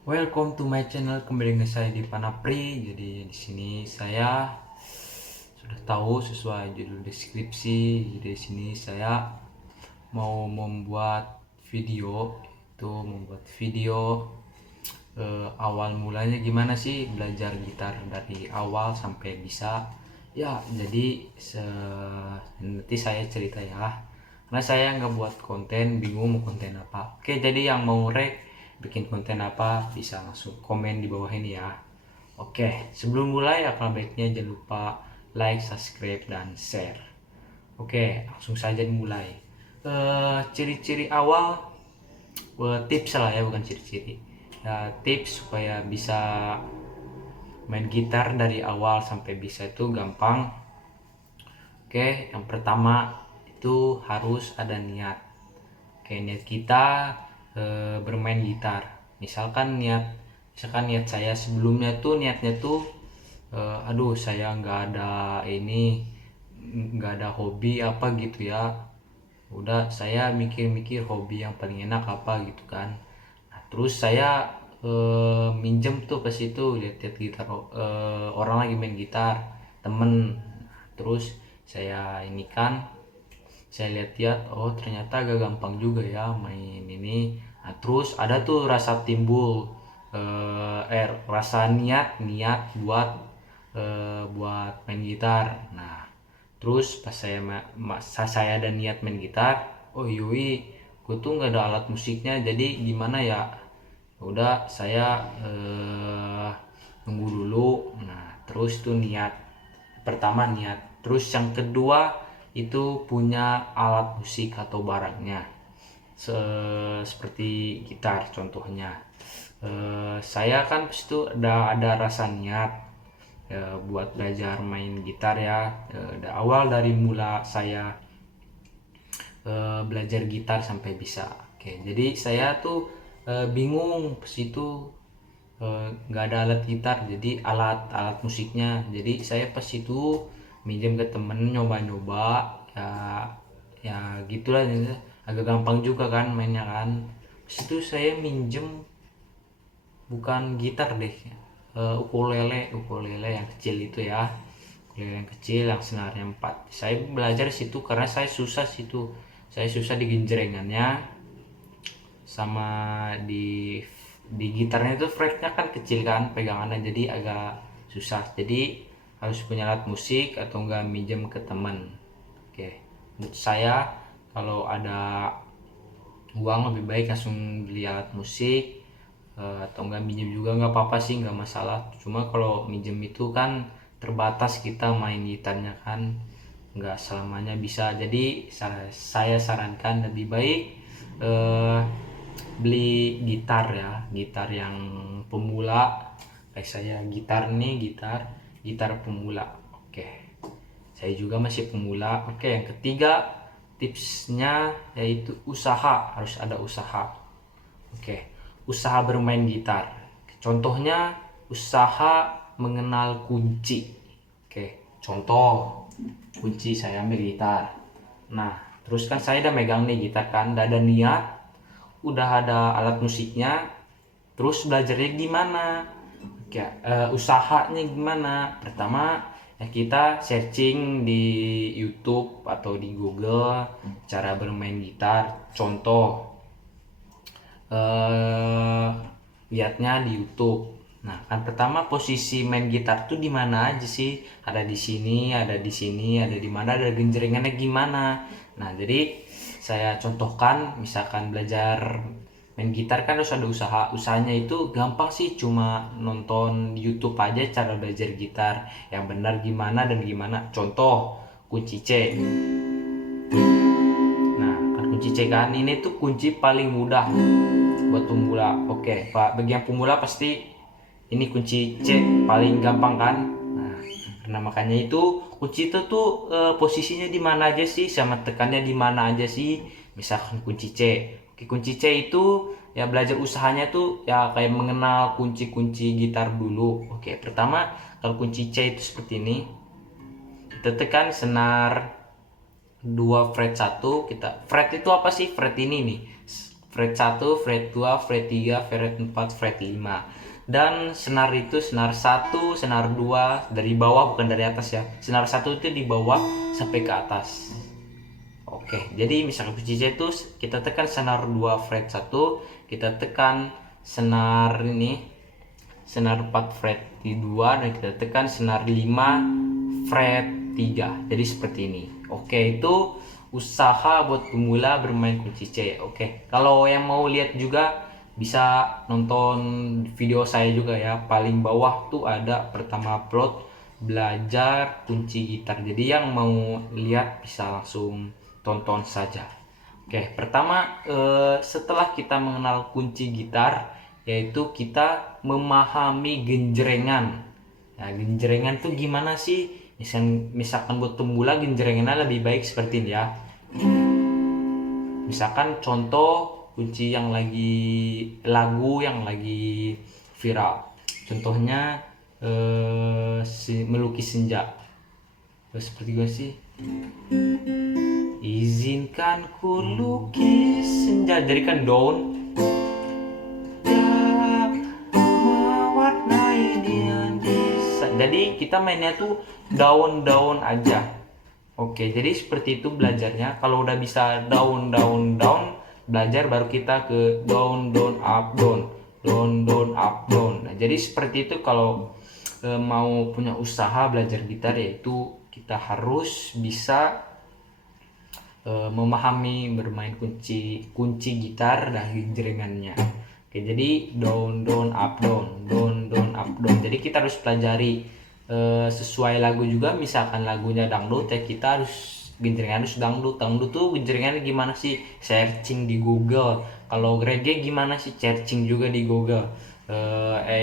Welcome to my channel, kembali dengan saya di Panapri. Jadi di sini saya sudah tahu sesuai judul deskripsi. Jadi di sini saya mau membuat video, awal mulanya gimana sih belajar gitar dari awal sampai bisa. Ya, jadi nanti saya cerita ya. Karena saya nggak buat konten, bingung mau konten apa. Oke, jadi yang mau bikin konten apa bisa langsung komen di bawah ini ya. Oke, sebelum mulai apa baiknya jangan lupa like, subscribe, dan share. Oke, langsung saja dimulai. Ciri-ciri awal, tips lah ya, bukan ciri-ciri. Ya, tips supaya bisa main gitar dari awal sampai bisa itu gampang. Oke, yang pertama itu harus ada niat. Oke, niat kita bermain gitar. Misalkan niat saya sebelumnya tuh niatnya tuh, aduh saya nggak ada hobi apa gitu ya. Udah saya mikir-mikir hobi yang paling enak apa gitu kan. Nah, terus saya minjem tuh ke situ lihat-lihat gitar, orang lagi main gitar, temen. Terus saya lihat-lihat, oh ternyata agak gampang juga ya main ini. Nah, terus ada tuh rasa timbul, rasa niat niat buat main gitar. Nah, terus pas saya ada niat main gitar, oh yoi, gue tuh nggak ada alat musiknya, jadi gimana ya. Udah saya nunggu dulu. Nah, terus tuh pertama niat, terus yang kedua itu punya alat musik atau barangnya. Seperti gitar contohnya. Saya kan itu ada rasa niat buat belajar main gitar ya. Awal dari mula saya belajar gitar sampai bisa. Oke, jadi saya tuh bingung pas itu, nggak ada alat gitar, jadi alat musiknya. Jadi saya pas itu minjem ke temen, nyoba-nyoba ya. Ya gitulah, agak gampang juga kan mainnya kan. Pas itu saya minjem, bukan gitar deh, ukulele yang kecil itu ya. Ukulele yang kecil yang senarnya 4. Saya belajar situ karena saya susah di genjrengannya, sama di gitarnya itu fretnya kan kecil kan pegangannya, jadi agak susah. Jadi harus punya alat musik atau enggak minjem ke teman. Oke, menurut saya kalau ada uang lebih baik langsung beli alat musik, atau enggak minjem juga nggak apa-apa sih, nggak masalah. Cuma kalau minjem itu kan terbatas kita main gitarnya kan, nggak selamanya bisa. Jadi saya sarankan lebih baik beli gitar ya, gitar yang pemula kayak saya. Gitar pemula. Oke, saya juga masih pemula. Oke, yang ketiga tipsnya yaitu usaha, harus ada usaha. Oke, usaha bermain gitar, contohnya usaha mengenal kunci. Oke, contoh kunci saya ambil gitar. Nah, terus kan saya udah megang nih gitar kan, udah ada niat, udah ada alat musiknya. Terus belajarnya gimana? Oke, usahanya gimana? Pertama ya kita searching di YouTube atau di Google cara bermain gitar. Contoh, lihatnya di YouTube. Nah, kan pertama posisi main gitar tuh di mana aja sih? Ada di sini, ada di sini, ada di mana, ada genjrengannya gimana. Nah, jadi saya contohkan, misalkan belajar main gitar kan harus ada usaha. Usahanya itu gampang sih, cuma nonton di YouTube aja cara belajar gitar yang benar gimana dan gimana. Contoh, kunci C. Nah, kan kunci C kan ini tuh kunci paling mudah buat pemula. Oke, Pak, bagi yang pemula pasti ini kunci C paling gampang kan. Nah, karena makanya itu kunci itu tuh posisinya di mana aja sih, sama tekannya di mana aja sih. Misalkan kunci C. Oke, kunci C itu ya belajar usahanya tuh ya kayak mengenal kunci-kunci gitar dulu. Oke, pertama kalau kunci C itu seperti ini. Kita tekan senar 2 fret 1. Fret itu apa sih? Fret ini nih. fret 1, fret 2, fret 3, fret 4, fret 5. Dan senar itu senar 1, senar 2 dari bawah, bukan dari atas ya. Senar 1 itu di bawah sampai ke atas. Oke, jadi misalkan kunci C itu kita tekan senar 2 fret 1, kita tekan senar ini senar 4 fret di 2, dan kita tekan senar 5 fret 3. Jadi seperti ini. Oke, itu usaha buat pemula bermain kunci C. Oke, kalau yang mau lihat juga bisa nonton video saya juga ya. Paling bawah tuh ada pertama upload belajar kunci gitar. Jadi yang mau lihat bisa langsung tonton saja. Oke, pertama setelah kita mengenal kunci gitar, yaitu kita memahami genjrengan. Nah, genjrengan tuh gimana sih? Misalkan buat pemula genjrengannya lebih baik seperti ini ya. Misalkan contoh kunci yang lagi lagu yang lagi viral. Contohnya melukis senja. Seperti gue sih. Izinkan ku lukis senja, jadi kan daun yang mewarnai dia. Jadi kita mainnya tuh daun-daun aja. Oke, jadi seperti itu belajarnya. Kalau udah bisa daun, belajar baru kita ke down, up, down. Nah, jadi seperti itu kalau mau punya usaha belajar gitar, yaitu kita harus bisa memahami bermain kunci gitar dan genjrengannya. Oke, jadi down, up, down. Jadi kita harus pelajari sesuai lagu juga. Misalkan lagunya dangdut ya, kita harus genjrengan harus dangdut. Dangdut tuh genjrengannya gimana sih? Searching di Google. Kalau reggae gimana sih? Searching juga di Google.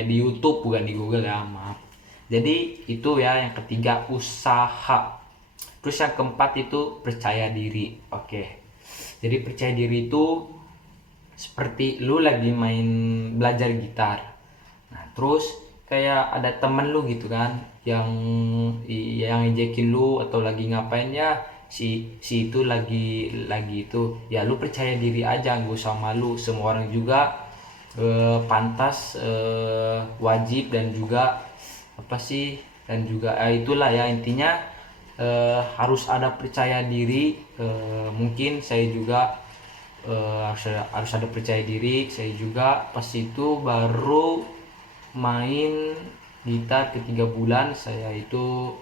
Di YouTube, bukan di Google ya, maaf. Jadi itu ya yang ketiga, usaha. Terus yang keempat itu percaya diri. Oke. Jadi percaya diri itu seperti lu lagi main belajar gitar. Nah, terus kayak ada temen lu gitu kan yang ejekin lu atau lagi ngapain ya, si itu lagi itu ya, lu percaya diri aja, gak usah malu. Semua orang juga pantas, wajib, dan juga apa sih, dan juga itulah ya intinya, harus ada percaya diri. Mungkin saya juga harus ada percaya diri. Saya juga pas itu baru main gitar ke 3 bulan, saya itu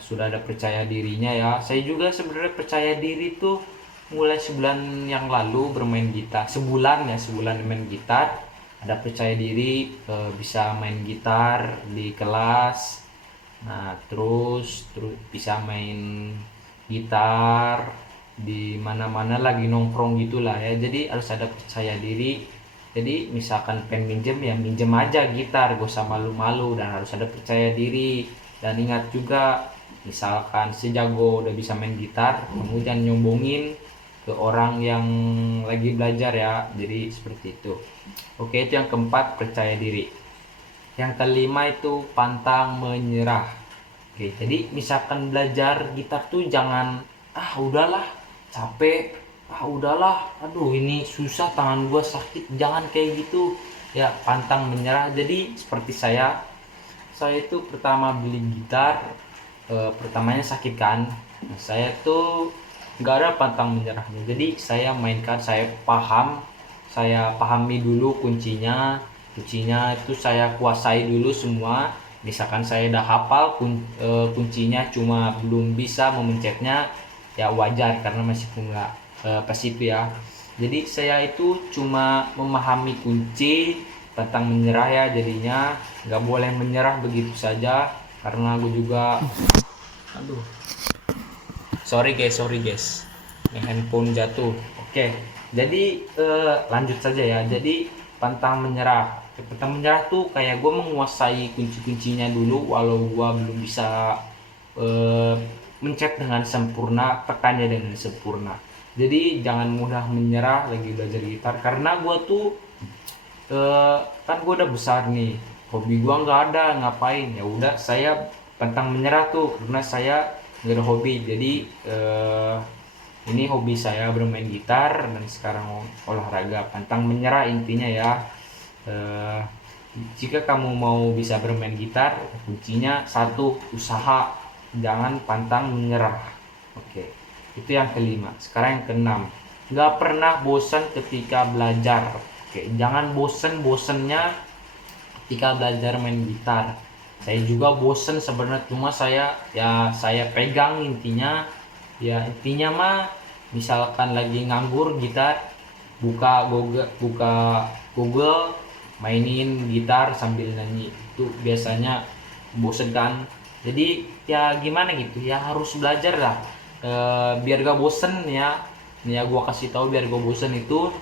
sudah ada percaya dirinya ya. Saya juga sebenarnya percaya diri tuh mulai sebulan yang lalu bermain gitar. Sebulan main gitar, ada percaya diri, bisa main gitar di kelas. Nah, terus bisa main gitar di mana-mana lagi nongkrong gitulah ya. Jadi harus ada percaya diri. Jadi misalkan pengen minjem ya minjem aja gitar, gak usah malu-malu, dan harus ada percaya diri. Dan ingat juga, misalkan sejago udah bisa main gitar, kamu jangan nyombongin ke orang yang lagi belajar ya. Jadi seperti itu. Oke, itu yang keempat, percaya diri. Yang kelima itu pantang menyerah. Oke, jadi misalkan belajar gitar tuh jangan udahlah capek, udahlah aduh ini susah, tangan gua sakit, jangan kayak gitu ya, pantang menyerah. Jadi seperti saya itu pertama beli gitar, pertamanya sakit kan. Nah, saya tuh nggak ada pantang menyerahnya. Jadi saya mainkan, saya pahami dulu kuncinya itu saya kuasai dulu semua. Misalkan saya udah hafal kuncinya, cuma belum bisa memencetnya, ya wajar karena masih pemula pas itu ya. Jadi saya itu cuma memahami kunci, pantang menyerah ya. Jadinya nggak boleh menyerah begitu saja, karena gue juga sorry guys, handphone jatuh. Oke, jadi lanjut saja ya. Jadi pantang menyerah tuh kayak gue menguasai kunci-kuncinya dulu, walau gue belum bisa mencet dengan sempurna, tekannya dengan sempurna. Jadi jangan mudah menyerah lagi belajar gitar, karena gue tuh kan gue udah besar nih, hobi gue nggak ada, ngapain ya udah saya pantang menyerah tuh, karena saya nggak ada hobi. Jadi Ini hobi saya bermain gitar dan sekarang olahraga pantang menyerah intinya ya. Eh, Jika kamu mau bisa bermain gitar, kuncinya satu, usaha, jangan pantang menyerah. Oke, itu yang kelima. Sekarang yang keenam, nggak pernah bosan ketika belajar. Oke, jangan bosen-bosennya ketika belajar main gitar. Saya juga bosen sebenarnya, cuma saya pegang intinya. Ya intinya mah, misalkan lagi nganggur gitar, buka Google, mainin gitar sambil nyanyi, itu biasanya bosen kan. Jadi ya gimana gitu ya, harus belajar lah. Biar gak bosen ya. Nih ya, gua kasih tahu biar gak bosen itu,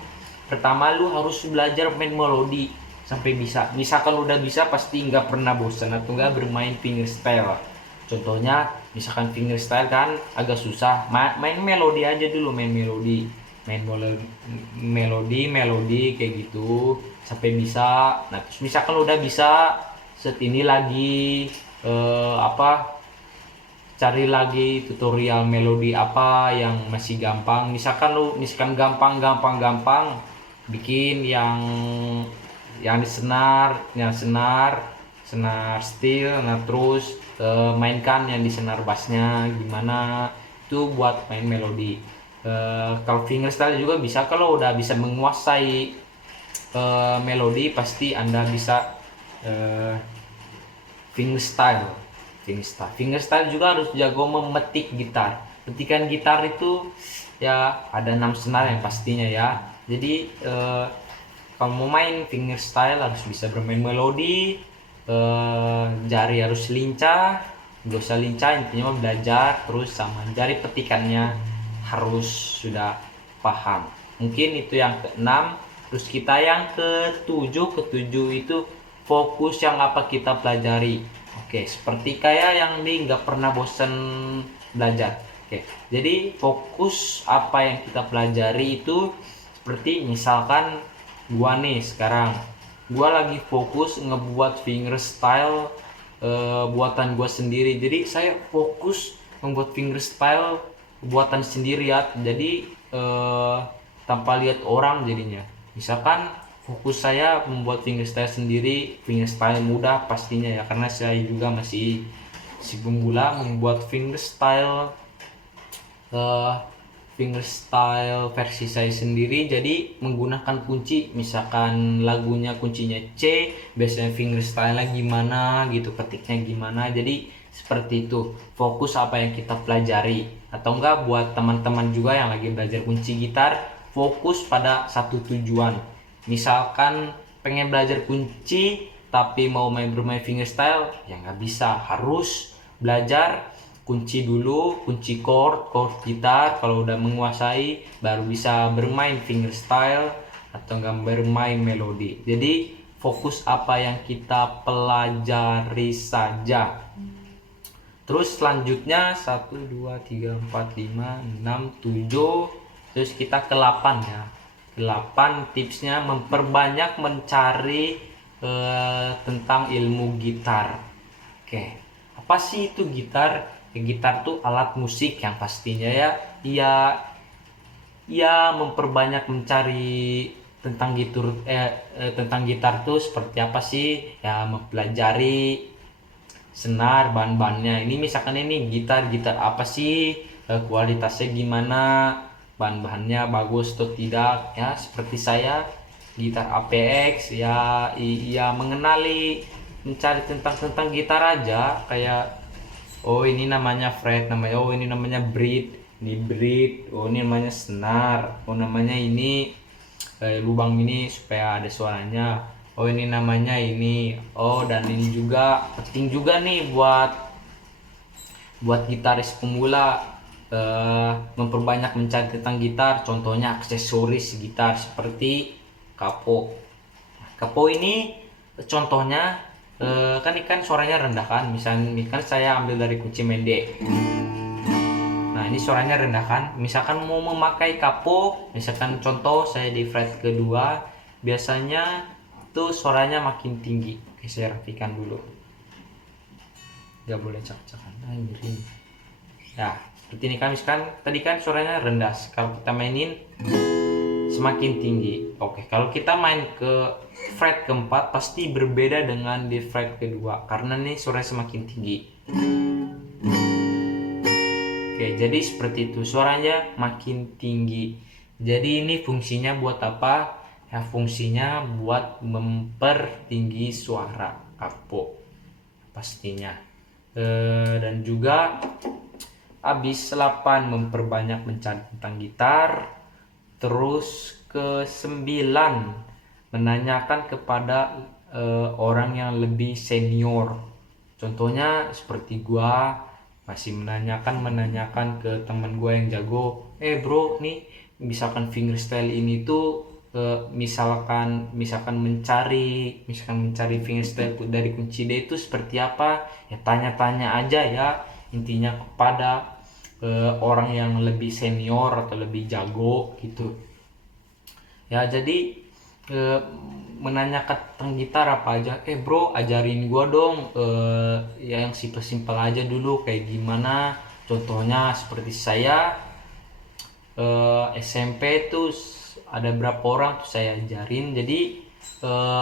pertama lu harus belajar main melodi sampai bisa. Misalkan lu udah bisa, pasti nggak pernah bosen atau nggak bermain fingerstyle. Contohnya misalkan fingerstyle kan agak susah, main melodi aja dulu, main melodi kayak gitu sampai bisa. Nah terus misalkan lu udah bisa, set ini lagi cari lagi tutorial melodi apa yang masih gampang. Misalkan gampang bikin yang di senar steel. Nah terus mainkan yang di senar bassnya gimana, itu buat main melodi. Kalau fingerstyle juga bisa, kalau udah bisa menguasai melodi, pasti anda bisa uh, fingerstyle. Fingerstyle juga harus jago memetik gitar. Petikan gitar itu ya ada 6 senar yang pastinya ya. Jadi kalau mau main fingerstyle harus bisa bermain melodi, jari harus lincah, gak usah lincah, intinya mau belajar terus, sama jari petikannya harus sudah paham. Mungkin itu yang keenam. Terus kita yang ketujuh itu fokus yang apa kita pelajari. Oke, seperti kayak yang di nggak pernah bosan belajar. Oke, jadi fokus apa yang kita pelajari itu, seperti misalkan gua nih sekarang, gua lagi fokus ngebuat fingerstyle buatan gua sendiri. Jadi saya fokus membuat fingerstyle buatan sendiri ya. Jadi tanpa lihat orang jadinya. Misalkan fokus saya membuat fingerstyle sendiri, fingerstyle mudah pastinya ya, karena saya juga masih si pemula. Membuat fingerstyle versi saya sendiri, jadi menggunakan kunci. Misalkan lagunya kuncinya C, biasanya fingerstyle gimana gitu, ketiknya gimana. Jadi seperti itu, fokus apa yang kita pelajari. Atau enggak buat teman-teman juga yang lagi belajar kunci gitar, fokus pada satu tujuan. Misalkan pengen belajar kunci tapi mau bermain fingerstyle, ya nggak bisa. Harus belajar kunci dulu, kunci chord gitar. Kalau udah menguasai, baru bisa bermain fingerstyle atau nggak bermain melodi. Jadi fokus apa yang kita pelajari saja. Terus selanjutnya 1, 2, 3, 4, 5, 6, 7. Terus kita ke 8 ya. 8 tipsnya memperbanyak mencari tentang ilmu gitar. Oke, apa sih itu gitar? Gitar tuh alat musik yang pastinya ya. Ia memperbanyak mencari tentang gitar tuh seperti apa sih? Ya mempelajari senar, bahan-bahannya. Ini misalkan ini gitar apa sih, kualitasnya gimana, bahan-bahannya bagus atau tidak ya. Seperti saya gitar APX ya, mencari tentang gitar aja, kayak oh ini namanya fret, oh ini namanya breed, oh ini namanya senar, oh namanya ini lubang ini supaya ada suaranya, oh ini namanya ini. Oh dan ini juga penting juga nih buat gitaris pemula, memperbanyak mencari tentang gitar. Contohnya aksesoris gitar seperti kapo ini contohnya, kan suaranya rendah kan. Misalkan saya ambil dari kunci mende, nah ini suaranya rendah kan. Misalkan mau memakai kapo, misalkan contoh saya di fret kedua, biasanya tuh suaranya makin tinggi. Oke, saya rapikan dulu, gak boleh cak-cakan, miring ya. seperti ini kan, misalkan tadi kan suaranya rendah, kalau kita mainin semakin tinggi. Oke, kalau kita main ke fret keempat pasti berbeda dengan di fret kedua karena nih suaranya semakin tinggi. Oke, jadi seperti itu, suaranya makin tinggi. Jadi ini fungsinya buat apa? Ya fungsinya buat mempertinggi suara capo pastinya. Dan juga habis 8 memperbanyak mencari tentang gitar. Terus ke 9 menanyakan kepada orang yang lebih senior. Contohnya seperti gua masih menanyakan ke teman gua yang jago, bro nih misalkan fingerstyle ini tuh misalkan mencari fingerstyle dari kunci D itu seperti apa, ya tanya-tanya aja ya intinya kepada orang yang lebih senior atau lebih jago gitu ya. Jadi menanyakan tentang gitar apa aja, bro ajarin gua dong ya yang simpel-simpel aja dulu kayak gimana. Contohnya seperti saya SMP tuh ada berapa orang tuh saya ajarin. Jadi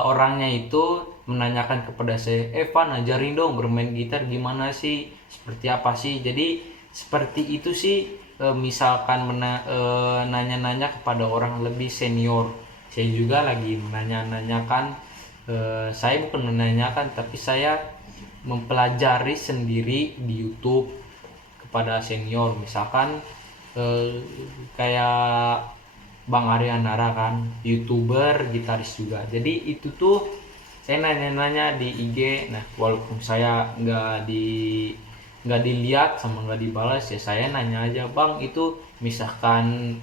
orangnya itu menanyakan kepada saya, Van ajarin dong bermain gitar gimana sih, seperti apa sih. Jadi seperti itu sih. Misalkan nanya-nanya kepada orang lebih senior. Saya juga lagi menanyakan, saya bukan menanyakan tapi saya mempelajari sendiri di YouTube kepada senior. Misalkan kayak Bang Arianara kan, YouTuber, gitaris juga. Jadi itu tuh saya nanya-nanya di IG. Nah, walaupun saya nggak dilihat sama nggak dibalas ya, saya nanya aja, Bang itu misalkan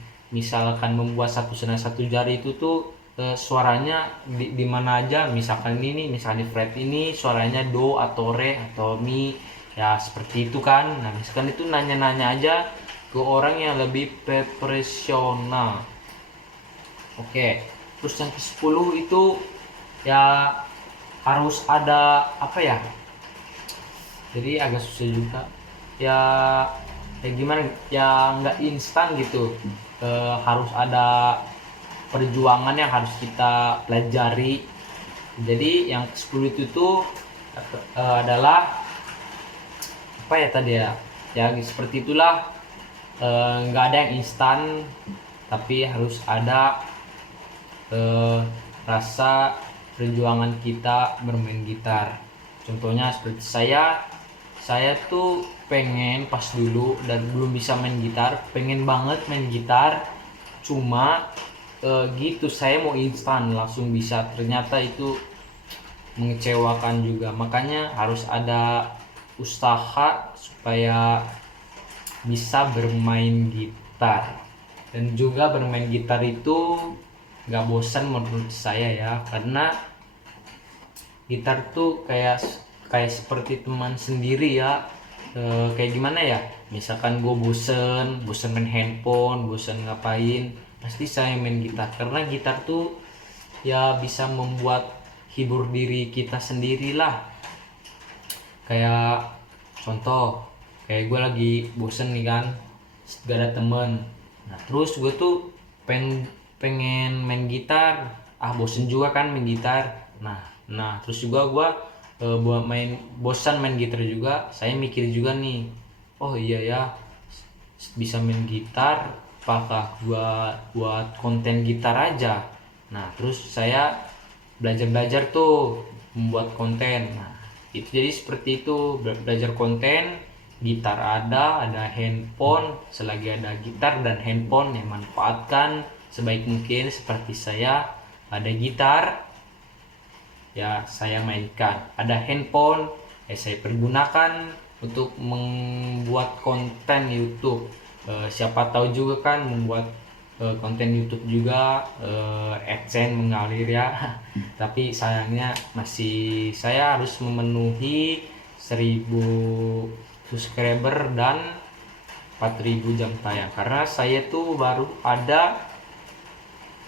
membuat satu senar satu jari itu tuh suaranya di mana aja, misalkan ini misalkan di fret ini suaranya do atau re atau mi ya, seperti itu kan. Nah misalkan itu nanya-nanya aja ke orang yang lebih profesional. Oke, terus yang ke-10 itu ya harus ada apa ya, jadi agak susah juga ya, gimana ya, nggak instan gitu. Harus ada perjuangan yang harus kita pelajari. Jadi yang ke-10 itu tuh adalah apa ya tadi ya, seperti itulah. Nggak ada yang instan tapi harus ada rasa perjuangan kita bermain gitar. Contohnya seperti saya tuh pengen pas dulu dan belum bisa main gitar, pengen banget main gitar, cuma gitu saya mau instan langsung bisa, ternyata itu mengecewakan juga. Makanya harus ada usaha supaya bisa bermain gitar. Dan juga bermain gitar itu gak bosan menurut saya ya, karena gitar tuh kayak seperti teman sendiri ya. Kayak gimana ya, misalkan gue bosen main handphone, bosen ngapain, pasti saya main gitar. Karena gitar tuh ya bisa membuat hibur diri kita sendiri lah. Kayak contoh, kayak gue lagi bosen nih kan, gak ada temen, nah terus gue tuh pengen main gitar, bosen juga kan main gitar. Nah terus juga gue buat bosan main gitar juga, saya mikir juga nih, oh iya ya, bisa main gitar apakah gua buat konten gitar aja. Nah terus saya belajar tuh membuat konten. Nah itu jadi seperti itu, belajar konten. Gitar ada handphone, selagi ada gitar dan handphone yang manfaatkan sebaik mungkin. Seperti saya ada gitar ya saya mainkan, ada handphone saya pergunakan untuk membuat konten YouTube. Siapa tahu juga kan membuat konten YouTube juga AdSense mengalir ya. Tapi sayangnya saya harus memenuhi 1000 subscriber dan 4000 jam tayang, karena saya tuh baru ada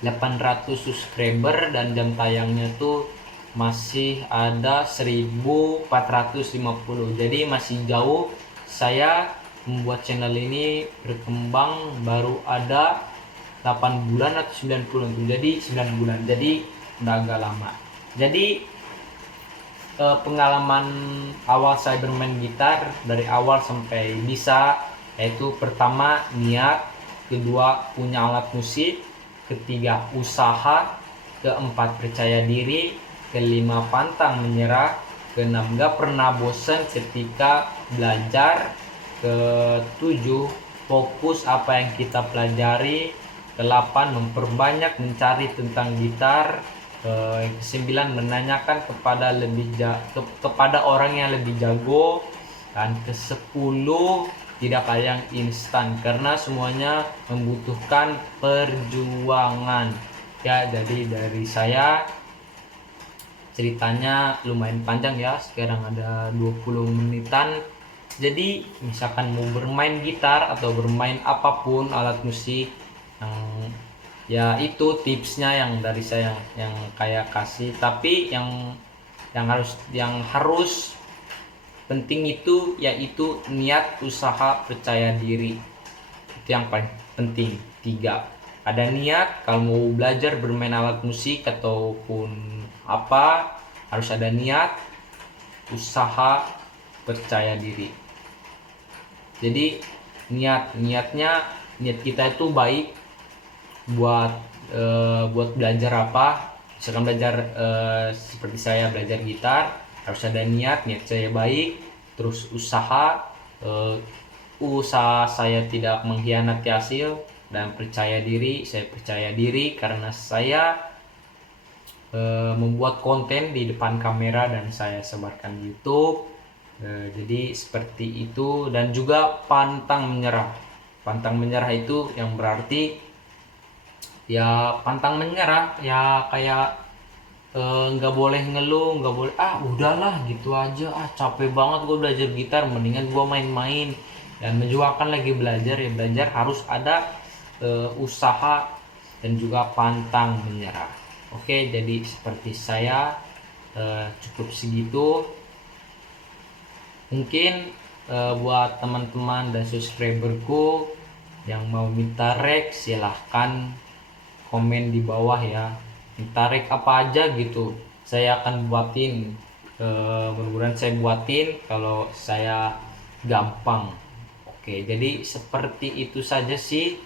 800 subscriber dan jam tayangnya tuh masih ada 1450. Jadi masih jauh saya membuat channel ini berkembang baru ada 8 bulan atau 9 bulan, jadi 9 bulan, jadi udah agak lama. Jadi pengalaman awal saya bermain gitar dari awal sampai bisa, yaitu pertama niat, kedua punya alat musik, ketiga usaha, keempat percaya diri, kelima pantang menyerah, keenam gak pernah bosan ketika belajar, ketujuh fokus apa yang kita pelajari, ke-8 memperbanyak mencari tentang gitar, ke-9 menanyakan kepada orang yang lebih jago, dan ke-10 tidak ada yang instan karena semuanya membutuhkan perjuangan. Ya, jadi dari saya ceritanya lumayan panjang ya, sekarang ada 20 menitan. Jadi misalkan mau bermain gitar atau bermain apapun alat musik, ya itu tipsnya yang dari saya yang kayak kasih. Tapi yang harus penting itu yaitu niat, usaha, percaya diri. Itu yang paling penting. 3, ada niat. Kalau mau belajar bermain alat musik ataupun apa, harus ada niat, usaha, percaya diri. Jadi niat kita itu baik buat belajar apa. Misalkan belajar seperti saya belajar gitar, harus ada niat saya baik. Terus usaha saya tidak mengkhianati hasil, dan saya percaya diri karena saya membuat konten di depan kamera dan saya sebarkan di YouTube. Jadi seperti itu. Dan juga pantang menyerah itu yang berarti ya pantang menyerah ya kayak nggak boleh ngeluh, nggak boleh udahlah gitu aja, capek banget gue belajar gitar, mendingan gue main-main. Dan menjuakan lagi belajar, ya belajar harus ada usaha dan juga pantang menyerah. Oke, jadi seperti saya cukup segitu. Mungkin buat teman-teman dan subscriberku yang mau minta rek, silahkan komen di bawah ya. Minta rek apa aja gitu, saya akan buatin. Mudah-mudahan saya buatin kalau saya gampang. Oke, jadi seperti itu saja sih.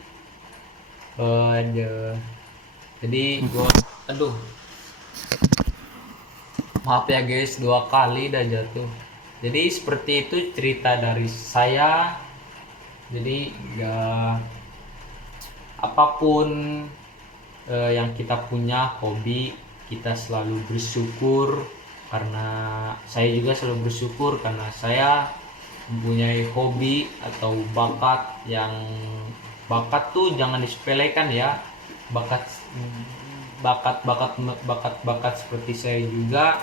Jadi aduh, maaf ya guys, 2 kali dah jatuh. Jadi seperti itu cerita dari saya. Jadi apapun yang kita punya hobi, kita selalu bersyukur. Karena saya juga selalu bersyukur karena saya mempunyai hobi atau bakat tuh jangan disepelekan ya. Bakat seperti saya juga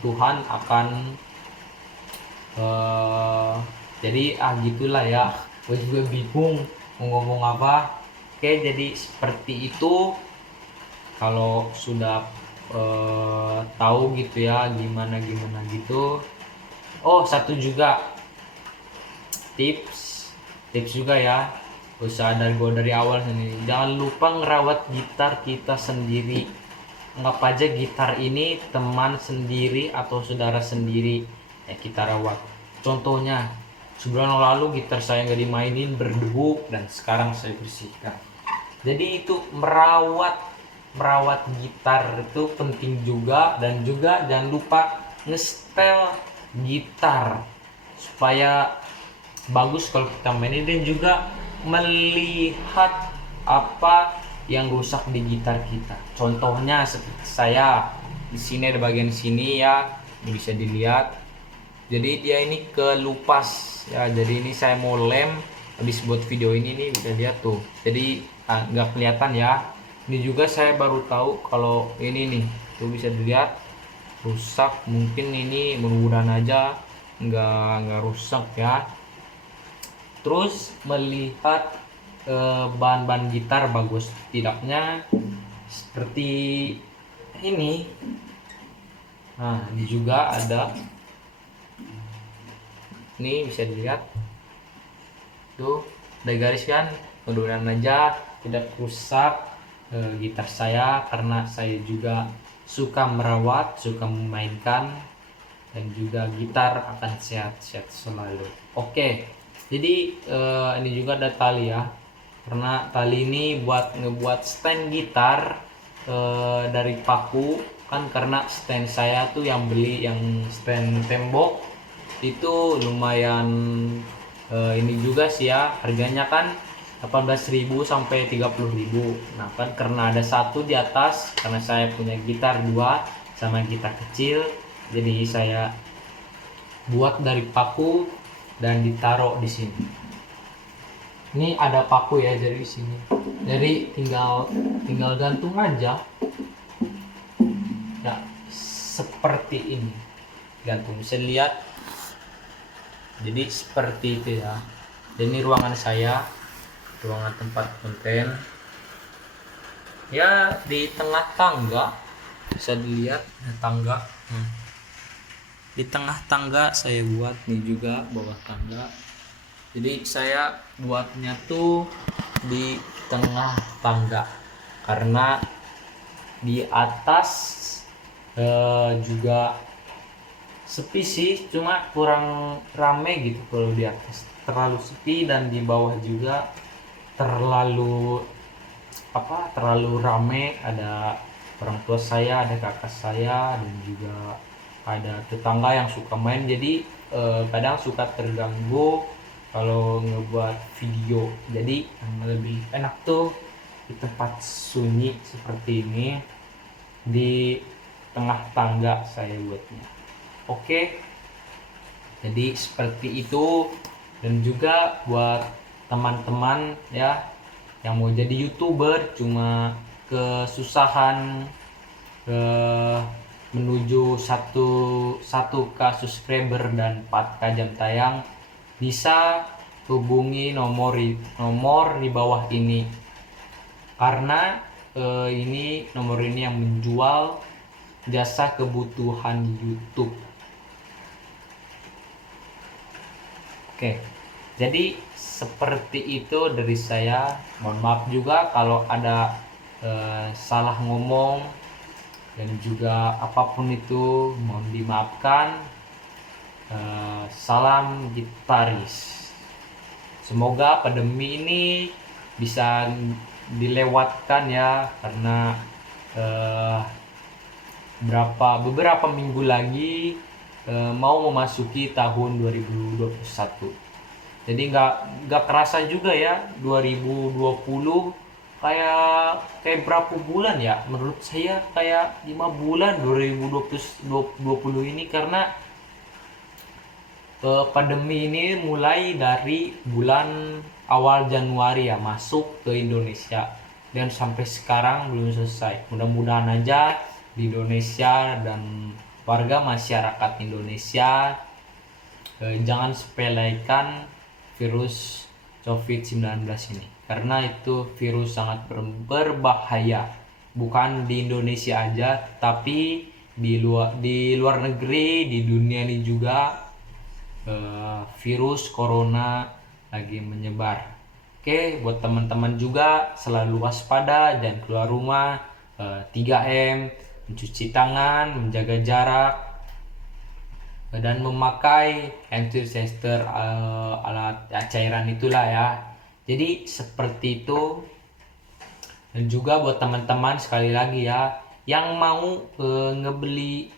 Tuhan akan jadi gitulah ya. Gue juga bingung mau ngomong apa. Oke, jadi seperti itu. Kalau sudah tahu gitu ya gimana gitu. Oh, satu juga tips juga ya, usaha dari awal sendiri. Jangan lupa ngerawat gitar kita sendiri. Anggap aja gitar ini teman sendiri atau saudara sendiri, ya kita rawat. Contohnya sebulan lalu gitar saya nggak dimainin, berdebu, dan sekarang saya bersihkan. Jadi itu merawat gitar itu penting juga. Dan juga jangan lupa ngestel gitar supaya bagus kalau kita mainin, dan juga melihat apa yang rusak di gitar kita. Contohnya seperti saya di sini, ada bagian sini ya, bisa dilihat. Jadi dia ini kelupas ya. Jadi ini saya mau lem habis buat video ini nih, bisa lihat tuh. Jadi nggak kelihatan ya. Ini juga saya baru tahu kalau ini nih tuh bisa dilihat rusak. Mungkin ini mudah-mudahan aja nggak rusak ya. Terus melihat bahan-bahan gitar bagus tidaknya seperti ini. Nah, ini juga ada, ini bisa dilihat tuh ada garis kan, mudah-mudahan aja tidak rusak gitar saya, karena saya juga suka merawat, suka memainkan, dan juga gitar akan sehat-sehat selalu. Oke, jadi ini juga ada tali ya, karena tali ini buat ngebuat stand gitar dari paku kan, karena stand saya tuh yang beli yang stand tembok itu lumayan ini juga sih ya, harganya kan 18.000 sampai 30.000. Nah kan karena ada satu di atas, karena saya punya gitar dua sama gitar kecil, jadi saya buat dari paku dan ditaruh di sini. Ini ada paku ya, jadi di sini. Jadi tinggal gantung aja. Ya, seperti ini. Gantung, bisa lihat. Jadi seperti itu ya. Dan ini ruangan saya, ruangan tempat konten. Ya, di tengah tangga. Bisa dilihat ada tangga. Di tengah tangga saya buat, nih juga bawah tangga. Jadi saya buatnya tuh di tengah tangga, karena di atas juga sepi sih, cuma kurang rame gitu. Kalau di atas terlalu sepi, dan di bawah juga terlalu rame. Ada orang tua saya, ada kakak saya, dan juga ada tetangga yang suka main, jadi kadang suka terganggu kalau ngebuat video. Jadi yang lebih enak tuh di tempat sunyi seperti ini, di tengah tangga saya buatnya. Oke, jadi seperti itu. Dan juga buat teman-teman ya yang mau jadi YouTuber cuma kesusahan menuju 1K subscriber dan 4K jam tayang, bisa hubungi nomor di bawah ini, karena ini nomor ini yang menjual jasa kebutuhan YouTube. Oke, jadi seperti itu dari saya. Mohon maaf juga kalau ada salah ngomong, dan juga apapun itu mohon dimaafkan. Salam gitaris. Semoga pandemi ini bisa dilewatkan ya, karena beberapa minggu lagi mau memasuki tahun 2021. Jadi nggak kerasa juga ya 2020 kayak berapa bulan ya, menurut saya kayak 5 bulan 2020 ini, karena pandemi ini mulai dari bulan awal Januari ya masuk ke Indonesia, dan sampai sekarang belum selesai. Mudah-mudahan aja di Indonesia dan warga masyarakat Indonesia jangan sepelekan virus COVID-19 ini, karena itu virus sangat berbahaya, bukan di Indonesia aja, tapi di luar negeri, di dunia ini juga virus corona lagi menyebar. Oke, buat teman-teman juga selalu waspada dan keluar rumah, 3M, mencuci tangan, menjaga jarak, dan memakai hand sanitizer, alat cairan itulah ya. Jadi seperti itu. Dan juga buat teman-teman sekali lagi ya, yang mau ngebeli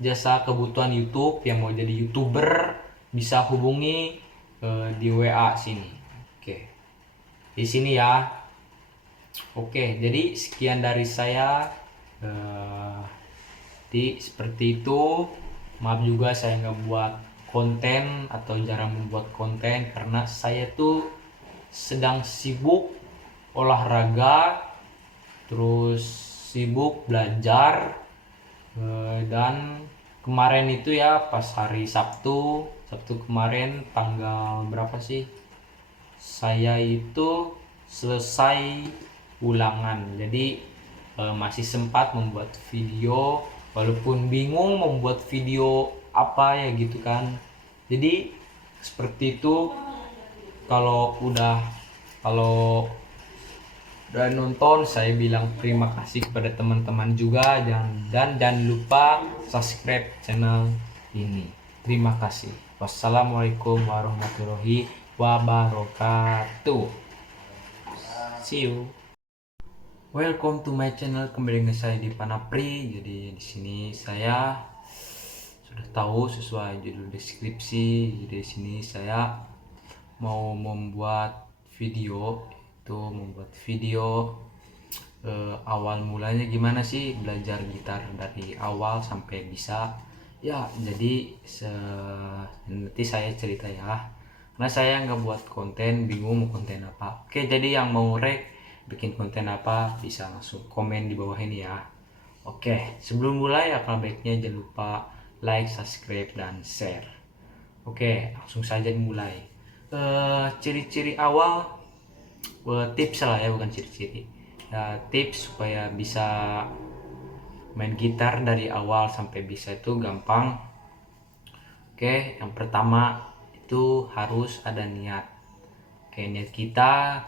jasa kebutuhan YouTube, yang mau jadi YouTuber, bisa hubungi di WA sini. Oke, di sini ya. Oke, jadi sekian dari saya. Seperti itu. Maaf juga saya nggak buat konten atau jarang membuat konten, karena saya tuh sedang sibuk olahraga, terus sibuk belajar, dan kemarin itu ya pas hari Sabtu kemarin tanggal berapa sih, saya itu selesai ulangan. Jadi masih sempat membuat video, walaupun bingung membuat video apa ya gitu kan. Jadi seperti itu. kalau udah nonton, saya bilang terima kasih kepada teman-teman juga, dan jangan lupa subscribe channel ini. Terima kasih. Wassalamualaikum warahmatullahi wabarakatuh. See you. Welcome to my channel, kembali dengan saya di Panapri. Jadi di sini saya sudah tahu sesuai judul deskripsi. Jadi di sini saya mau membuat video, awal mulanya gimana sih belajar gitar dari awal sampai bisa. Ya, jadi nanti saya cerita ya. Karena saya nggak buat konten, bingung mau konten apa. Oke, jadi yang mau bikin konten apa bisa langsung komen di bawah ini ya. Oke, sebelum mulai apa baiknya jangan lupa like, subscribe, dan share. Oke, langsung saja dimulai. Ciri-ciri awal, tips lah ya, bukan ciri-ciri ya, tips supaya bisa main gitar dari awal sampai bisa itu gampang. Oke, yang pertama itu harus ada niat. Oke, niat kita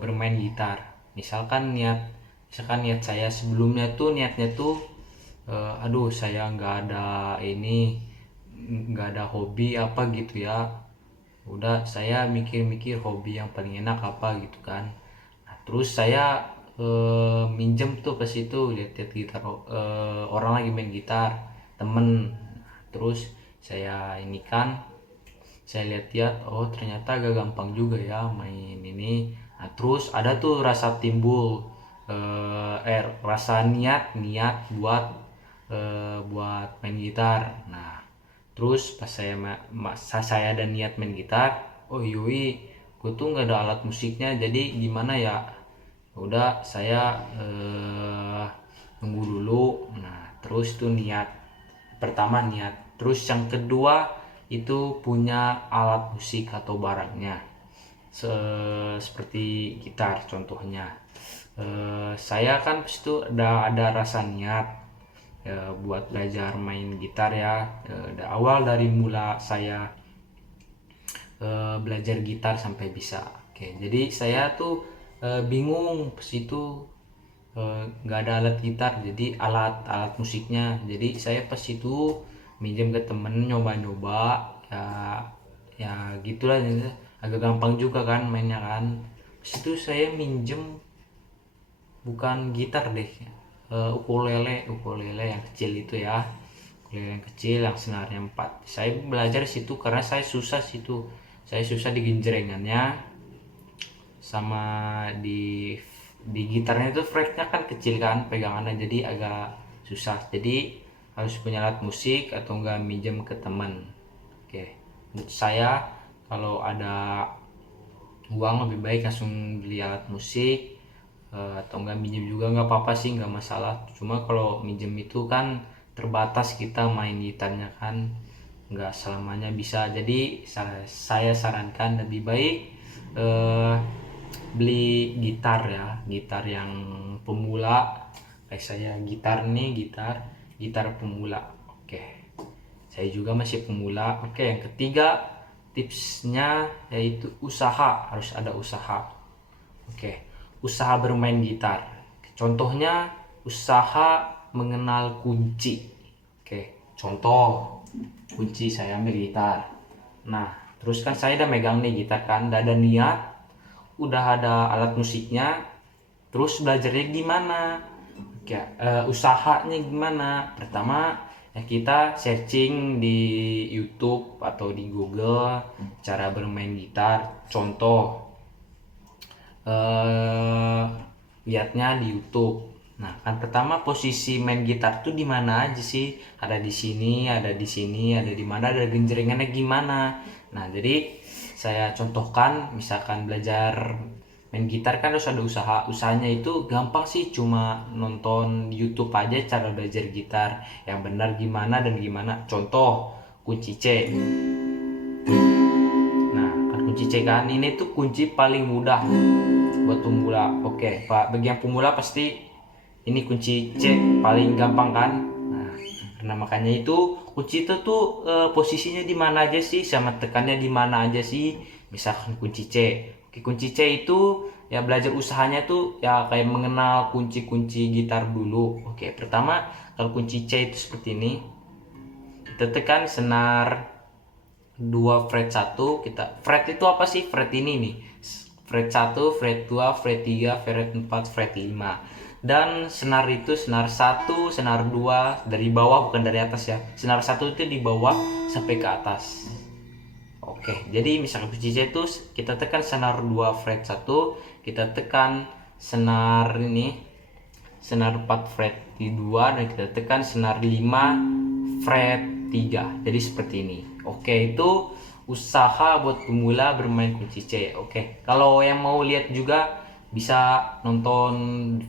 bermain gitar. Misalkan niat saya sebelumnya tuh niatnya tuh aduh, saya nggak ada hobi apa gitu ya. Udah, saya mikir-mikir hobi yang paling enak apa gitu kan. Nah, terus saya minjem tuh ke situ, lihat-lihat gitar, orang lagi main gitar, temen. Terus saya lihat-lihat, oh ternyata agak gampang juga ya main ini. Nah, terus ada tuh rasa timbul, rasa niat buat main gitar. Nah, terus pas saya ada niat main gitar, oh yoi, gue tuh nggak ada alat musiknya, jadi gimana ya. Udah, saya nunggu dulu. Nah, terus tuh pertama niat, terus yang kedua itu punya alat musik atau barangnya, seperti gitar contohnya. Saya kan itu ada rasa niat buat belajar main gitar ya. Awal dari mula saya belajar gitar sampai bisa. Oke, jadi saya tuh bingung pas itu, nggak ada alat gitar, jadi alat musiknya. Jadi saya pas itu minjem ke temen, nyoba-nyoba ya gitulah. Agak gampang juga kan mainnya kan. Pas itu saya minjem, bukan gitar deh, ukulele yang kecil itu ya, ukulele yang kecil yang senarnya 4. Saya belajar situ karena saya susah di genjrengannya, sama di gitarnya itu fretnya kan kecil kan pegangannya, jadi agak susah. Jadi harus punya alat musik atau enggak minjem ke teman. Oke, menurut saya kalau ada uang lebih baik langsung beli alat musik, atau enggak minjem juga nggak apa-apa sih, nggak masalah. Cuma kalau minjem itu kan terbatas kita main gitarnya kan, nggak selamanya bisa. Jadi saya sarankan lebih baik beli gitar ya, gitar yang pemula kayak saya. Gitar pemula. Oke, saya juga masih pemula. Oke, yang ketiga tipsnya yaitu harus ada usaha. Oke, usaha bermain gitar, contohnya usaha mengenal kunci. Oke, contoh kunci saya ambil gitar. Nah, terus kan saya udah megang nih gitar kan, udah ada niat, udah ada alat musiknya. Terus belajarnya gimana? Oke, usahanya gimana? Pertama ya kita searching di YouTube atau di Google cara bermain gitar. Contoh, lihatnya di YouTube. Nah, kan pertama posisi main gitar tuh di mana aja sih? Ada di sini, ada di sini, ada di mana, ada genjrengannya gimana. Nah, jadi saya contohkan, misalkan belajar main gitar kan harus ada usaha. Usahanya itu gampang sih, cuma nonton di YouTube aja cara belajar gitar yang benar gimana dan gimana. Contoh, kunci C. Nah, kan kunci C kan ini tuh kunci paling mudah buat pemula. Oke, Pak, bagi yang pemula pasti ini kunci C paling gampang kan. Nah, karena makanya itu kunci itu tuh posisinya di mana aja sih, sama tekannya di mana aja sih, misalkan kunci C. Oke, kunci C itu ya belajar usahanya tuh ya kayak mengenal kunci-kunci gitar dulu. Oke, pertama kalau kunci C itu seperti ini. Kita tekan senar 2 fret 1, kita fret itu apa sih? Fret ini nih. Fret 1, fret 2, fret 3, fret 4, fret 5. Dan senar itu senar 1, senar 2 dari bawah bukan dari atas ya. Senar 1 itu di bawah sampai ke atas. Oke, jadi misalkan kunci C itu kita tekan senar 2 fret 1, kita tekan senar ini senar 4 fret di 2 dan kita tekan senar 5 fret 3. Jadi seperti ini. Oke, itu usaha buat pemula bermain kunci C. Oke, kalau yang mau lihat juga bisa nonton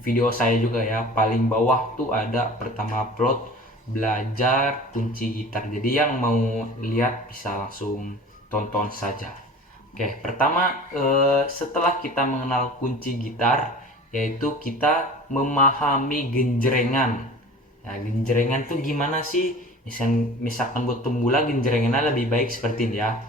video saya juga ya. Paling bawah tuh ada pertama upload belajar kunci gitar. Jadi yang mau lihat bisa langsung tonton saja. Oke, pertama setelah kita mengenal kunci gitar, yaitu kita memahami genjrengan. Nah, genjrengan tuh gimana sih? Misalkan buat pemula genjrengannya lebih baik seperti ini ya.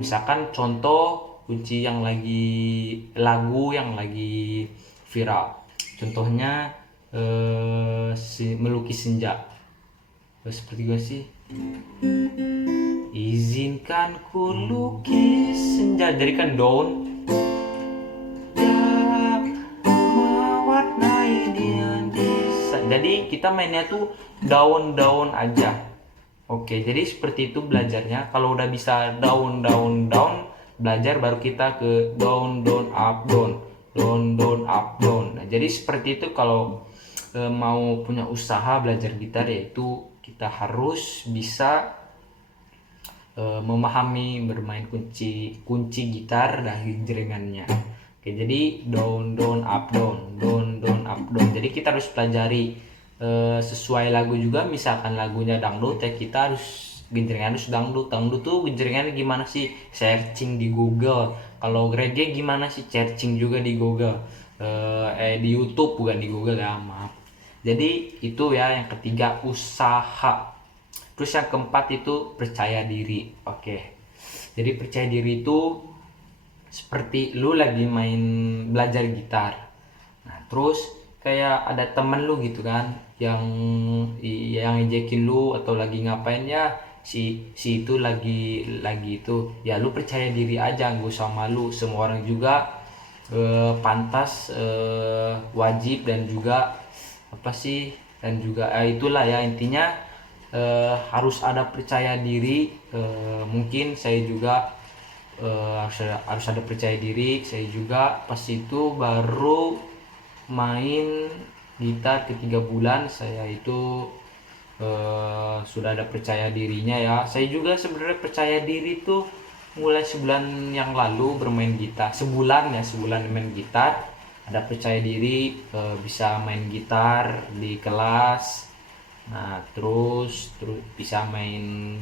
Misalkan contoh kunci yang lagi lagu yang lagi viral. Contohnya melukis senja. Seperti gue sih. Izinkan ku lukis senja, jadi kan daun mewarnai dia bisa. Jadi kita mainnya tuh daun-daun aja. Oke, jadi seperti itu belajarnya. Kalau udah bisa daun-daun down, belajar baru kita ke down down up down, down down up down. Nah, jadi seperti itu kalau mau punya usaha belajar gitar, yaitu kita harus bisa memahami bermain kunci gitar dan genjrengannya. Oke, jadi down down up down, down down up down. Jadi kita harus pelajari sesuai lagu juga. Misalkan lagunya dangdut ya kita harus genjrengan harus dangdut. Dangdut tuh genjrengannya gimana sih? Searching di Google. Kalau reggae gimana sih? Searching juga di Google. Di YouTube, bukan di Google ya, maaf. Jadi itu ya yang ketiga, usaha. Terus yang keempat itu percaya diri. Oke. Jadi percaya diri itu seperti lu lagi main belajar gitar. Nah, terus kayak ada temen lu gitu kan yang ejekin lu atau lagi ngapain ya, si itu lagi itu ya, lu percaya diri aja, gak usah malu. Semua orang juga pantas, wajib, dan juga apa sih, dan juga itulah ya intinya. Harus ada percaya diri. Mungkin saya juga harus ada percaya diri. Saya juga pas itu baru main gitar ke 3 bulan, saya itu sudah ada percaya dirinya ya. Saya juga sebenarnya percaya diri tuh mulai sebulan yang lalu bermain gitar. Sebulan main gitar, ada percaya diri, bisa main gitar di kelas. Nah, terus bisa main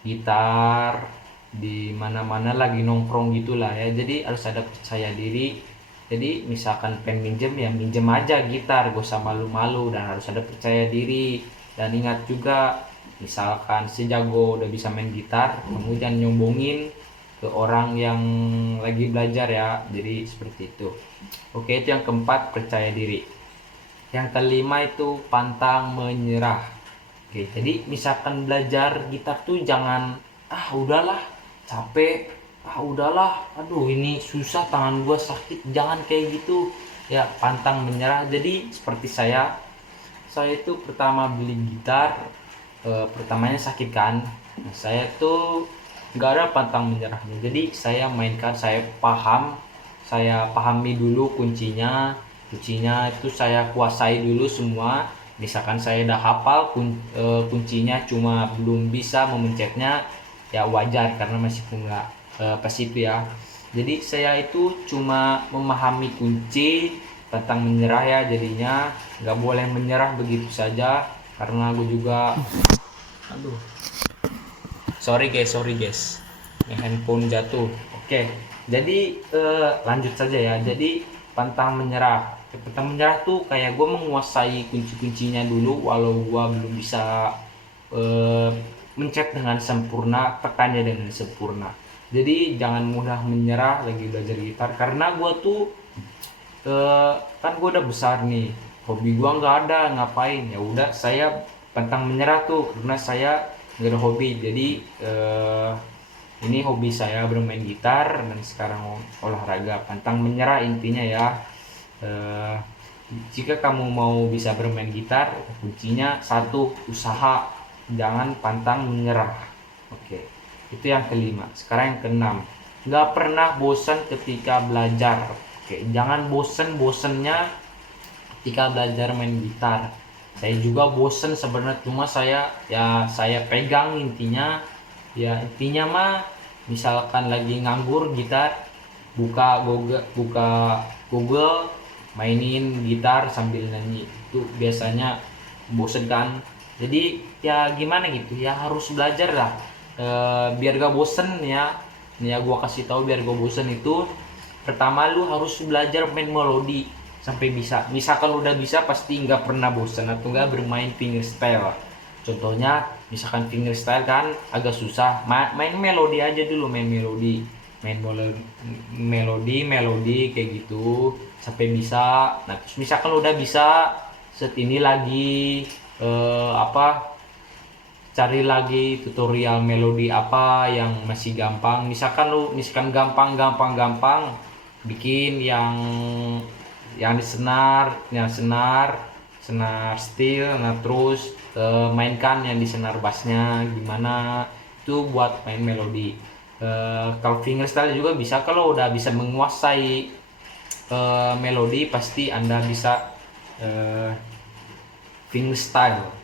gitar di mana-mana lagi nongkrong gitulah ya. Jadi harus ada percaya diri. Jadi misalkan pengen minjem ya minjem aja gitar, gak usah malu-malu, dan harus ada percaya diri. Dan ingat juga, misalkan sejago udah bisa main gitar, kamu jangan nyombongin ke orang yang lagi belajar ya. Jadi seperti itu. Oke, itu yang keempat, percaya diri. Yang kelima itu pantang menyerah. Oke, jadi misalkan belajar gitar tuh jangan udahlah capek, udahlah aduh ini susah, tangan gua sakit, jangan kayak gitu ya, pantang menyerah. Jadi seperti saya itu pertama beli gitar, pertamanya sakit kan. Nah, saya tuh nggak ada pantang menyerahnya. Jadi saya mainkan, saya pahami dulu kuncinya itu saya kuasai dulu semua. Misalkan saya udah hafal kuncinya, cuma belum bisa memencetnya, ya wajar karena masih pemula pas itu ya. Jadi saya itu cuma memahami kunci, pantang menyerah ya. Jadinya nggak boleh menyerah begitu saja, karena gue juga sorry guys handphone jatuh. Oke, jadi lanjut saja ya. Jadi pantang menyerah tuh kayak gue menguasai kunci-kuncinya dulu, walau gue belum bisa mencet dengan sempurna, tekannya dengan sempurna. Jadi jangan mudah menyerah lagi belajar gitar, karena gue tuh kan gue udah besar nih, hobi gue nggak ada, ngapain ya udah saya pantang menyerah tuh, karena saya nggak ada hobi. Jadi ini hobi saya bermain gitar dan sekarang olahraga, pantang menyerah intinya ya. Eh, Jika kamu mau bisa bermain gitar, kuncinya satu, usaha, jangan pantang menyerah. Oke, itu yang kelima. Sekarang yang keenam, nggak pernah bosan ketika belajar. Oke, jangan bosen-bosennya ketika belajar main gitar. Saya juga bosen sebenarnya, cuma saya pegang intinya. Ya intinya mah, misalkan lagi nganggur gitar, buka Google, mainin gitar sambil nyanyi, itu biasanya bosen kan. Jadi ya gimana gitu ya, harus belajar lah. Biar gak bosen ya. Nih ya, gua kasih tahu biar gak bosen itu, pertama lu harus belajar main melodi sampai bisa. Misalkan udah bisa, pasti nggak pernah bosen atau nggak bermain fingerstyle. Contohnya misalkan fingerstyle kan agak susah, main melodi aja dulu, main melodi kayak gitu sampai bisa. Nah terus misalkan udah bisa, set ini lagi cari lagi tutorial melodi apa yang masih gampang. Misalkan gampang bikin yang di senar steel. Nah terus mainkan yang di senar bassnya gimana, itu buat main melodi. Kalau fingerstyle juga bisa, kalau udah bisa menguasai melodi, pasti Anda bisa fingerstyle.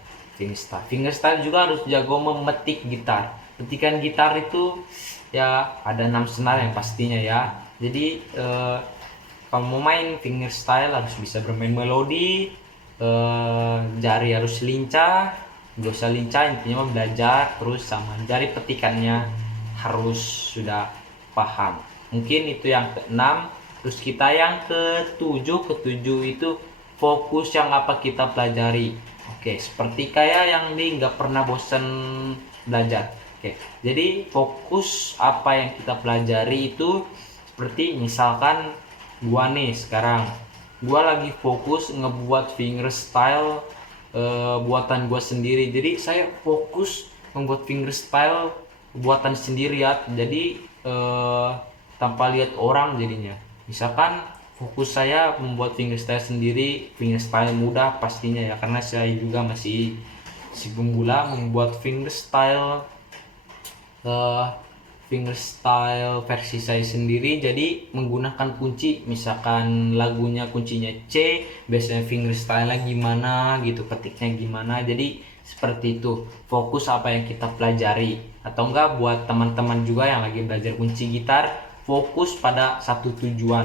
Fingerstyle juga harus jago memetik gitar. Petikan gitar itu ya ada 6 senar yang pastinya ya. Jadi kalau mau main fingerstyle harus bisa bermain melodi, jari harus lincah, gak usah lincah, intinya mau belajar terus, sama jari petikannya harus sudah paham. Mungkin itu yang keenam. Terus kita yang ketujuh itu fokus yang apa kita pelajari. Oke, seperti kayak yang di nggak pernah bosan belajar. Oke, jadi fokus apa yang kita pelajari itu, seperti misalkan gua nih sekarang, gua lagi fokus ngebuat fingerstyle buatan gua sendiri. Jadi saya fokus membuat fingerstyle buatan sendiri ya. Jadi tanpa lihat orang jadinya. Misalkan fokus saya membuat fingerstyle sendiri, fingerstyle mudah pastinya ya, karena saya juga masih si pemula. Membuat fingerstyle versi saya sendiri, jadi menggunakan kunci. Misalkan lagunya kuncinya C, biasanya fingerstyle gimana gitu, ketiknya gimana. Jadi seperti itu, fokus apa yang kita pelajari. Atau enggak buat teman-teman juga yang lagi belajar kunci gitar, fokus pada satu tujuan.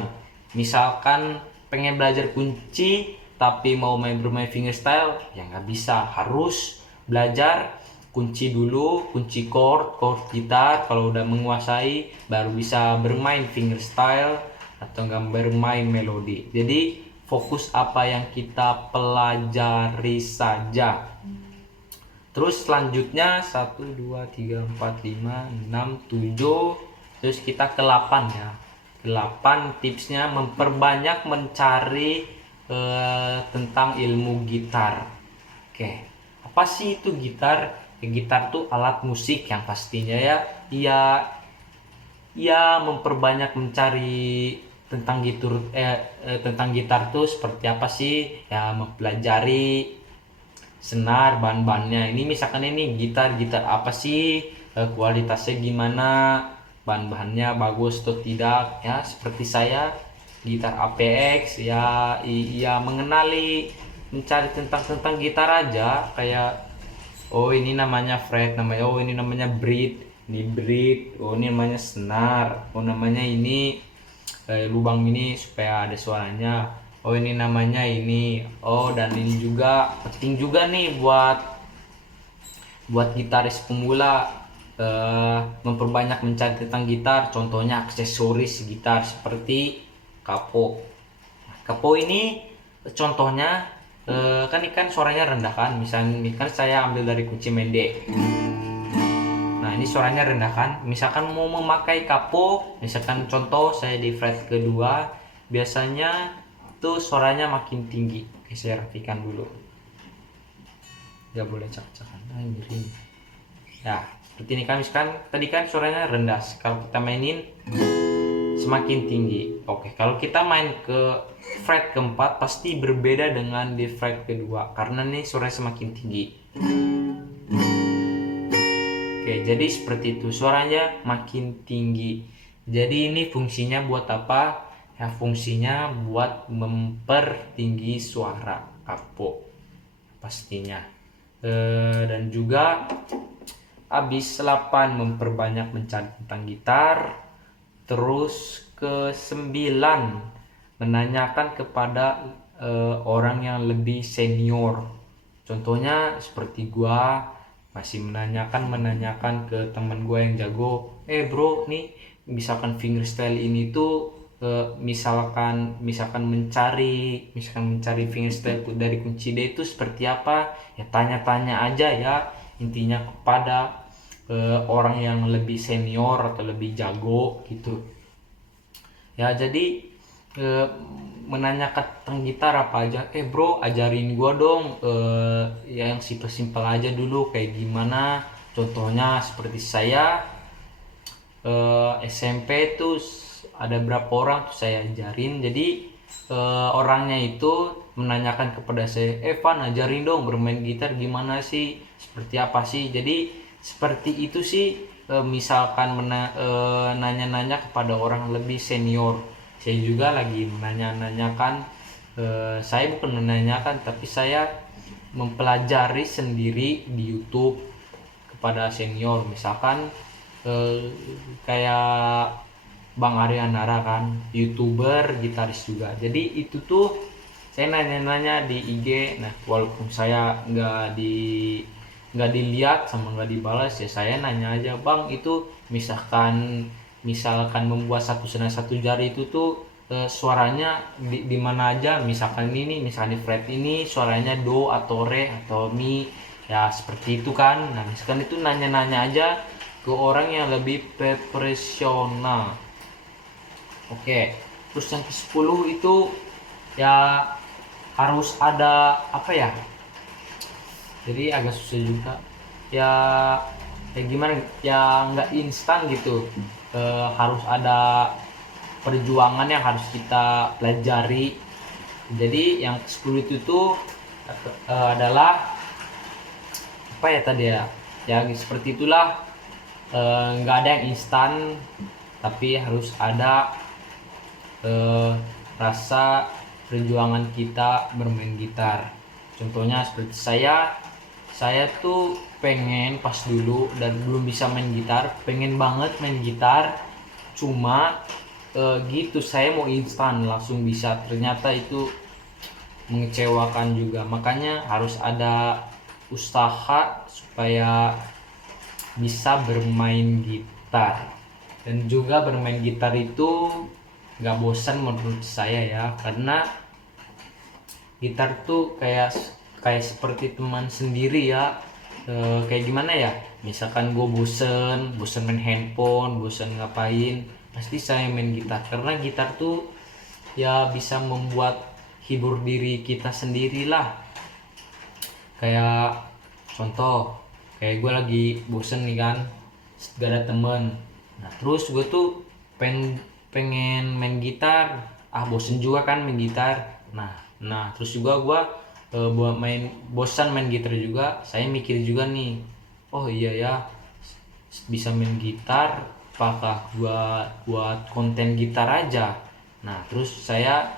Misalkan pengen belajar kunci tapi mau bermain fingerstyle, ya nggak bisa. Harus belajar kunci dulu, kunci chord gitar. Kalau udah menguasai, baru bisa bermain fingerstyle atau nggak bermain melodi. Jadi fokus apa yang kita pelajari saja. Terus selanjutnya 1, 2, 3, 4, 5, 6, 7. Terus kita ke 8 ya. 8 tipsnya memperbanyak mencari tentang ilmu gitar. Oke, apa sih itu gitar? Ya, gitar tuh alat musik yang pastinya ya. Ia memperbanyak mencari tentang tentang gitar tuh seperti apa sih? Ya mempelajari senar, bahan-bahannya. Ini misalkan ini gitar apa sih? Kualitasnya gimana? Bahan-bahannya bagus atau tidak ya. Seperti saya gitar APX ya, mencari tentang gitar aja, kayak oh ini namanya fret, oh ini namanya bridge, oh ini namanya senar, oh namanya ini lubang ini supaya ada suaranya, oh ini namanya ini. Oh dan ini juga penting juga nih buat gitaris pemula, memperbanyak mencari tentang gitar. Contohnya aksesoris gitar seperti kapo. Kapo ini contohnya kan suaranya rendah kan. Misalnya kan saya ambil dari kunci mende. Nah ini ini suaranya rendah kan. Misalkan mau memakai capo, misalkan contoh saya di fret kedua, biasanya tuh suaranya makin tinggi. Oke, saya rapikan dulu. Gak boleh cak-cakan. Miring. Ya, seperti ini kan. Misalkan tadi kan suaranya rendah. Kalau kita mainin semakin tinggi. Oke, kalau kita main ke fret keempat pasti berbeda dengan di fret kedua karena nih suaranya semakin tinggi. Oke, jadi seperti itu, suaranya makin tinggi. Jadi ini fungsinya buat apa? Ya, fungsinya buat mempertinggi suara capo pastinya. Dan juga habis 8 memperbanyak mencari tentang gitar. Terus ke 9 menanyakan kepada orang yang lebih senior. Contohnya seperti gua masih menanyakan ke teman gua yang jago, bro nih misalkan fingerstyle ini tuh misalkan mencari fingerstyle dari kunci D itu seperti apa, ya tanya-tanya aja ya, intinya kepada orang yang lebih senior atau lebih jago gitu ya. Jadi menanyakan tentang gitar apa aja, bro ajarin gua dong ya yang simpel aja dulu kayak gimana. Contohnya seperti saya SMP tuh ada berapa orang tuh saya ajarin. Jadi orangnya itu menanyakan kepada saya, Van ajarin dong bermain gitar gimana sih, seperti apa sih. Jadi seperti itu sih. Misalkan nanya-nanya kepada orang lebih senior. Saya juga lagi menanyakan, saya bukan menanyakan tapi saya mempelajari sendiri di YouTube kepada senior. Misalkan kayak Bang Aryanara kan, YouTuber, gitaris juga. Jadi itu tuh saya nanya-nanya di IG. Nah, walaupun saya nggak dilihat sama nggak dibalas ya, saya nanya aja, Bang itu misalkan membuat satu senar satu jari itu tuh suaranya di mana aja, misalkan misalkan di fret ini suaranya do atau re atau mi ya, seperti itu kan. Nah misalkan itu nanya-nanya aja ke orang yang lebih profesional. Oke, terus yang ke-10 itu ya harus ada apa ya, jadi agak susah juga ya, gimana ya, nggak instan gitu. Harus ada perjuangan yang harus kita pelajari. Jadi yang ke-10 itu tuh adalah apa ya tadi ya, seperti itulah. Nggak ada yang instan tapi harus ada rasa perjuangan kita bermain gitar. Contohnya seperti saya tuh pengen pas dulu dan belum bisa main gitar, pengen banget main gitar, cuma gitu saya mau instan langsung bisa, ternyata itu mengecewakan juga. Makanya harus ada usaha supaya bisa bermain gitar. Dan juga bermain gitar itu gak bosan menurut saya ya, karena gitar tuh kayak seperti teman sendiri ya. Kayak gimana ya, misalkan gue bosen main handphone, bosen ngapain, pasti saya main gitar. Karena gitar tuh ya bisa membuat hibur diri kita sendiri lah. Kayak contoh, kayak gue lagi bosen nih kan, gak ada temen, nah terus gue tuh pengen main gitar, bosen juga kan main gitar. Nah terus juga gue buat bosan main gitar juga, saya mikir juga nih, oh iya ya, bisa main gitar apakah buat konten gitar aja. Nah terus saya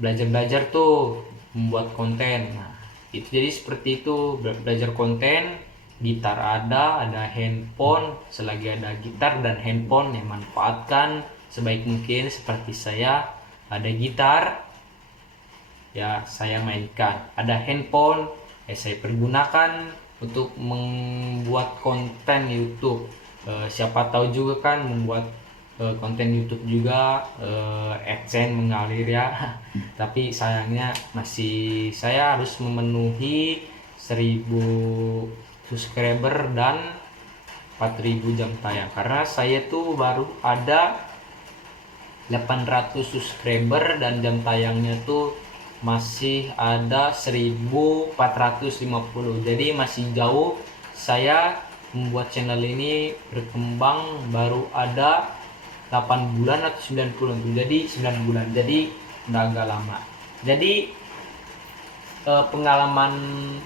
belajar tuh membuat konten. Nah itu jadi seperti itu, belajar konten. Gitar ada handphone, selagi ada gitar dan handphone yang manfaatkan sebaik mungkin. Seperti saya ada gitar ya saya mainkan, ada handphone saya pergunakan untuk membuat konten YouTube. Siapa tahu juga kan membuat konten YouTube juga AdSense mengalir ya. Tapi sayangnya saya harus memenuhi 1000 subscriber dan 4.000 jam tayang, karena saya tuh baru ada 800 subscriber dan jam tayangnya tuh masih ada 1450. Jadi masih jauh. Saya membuat channel ini berkembang baru ada 8 bulan atau 9 bulan. Jadi 9 bulan. Jadi udah agak lama. Jadi pengalaman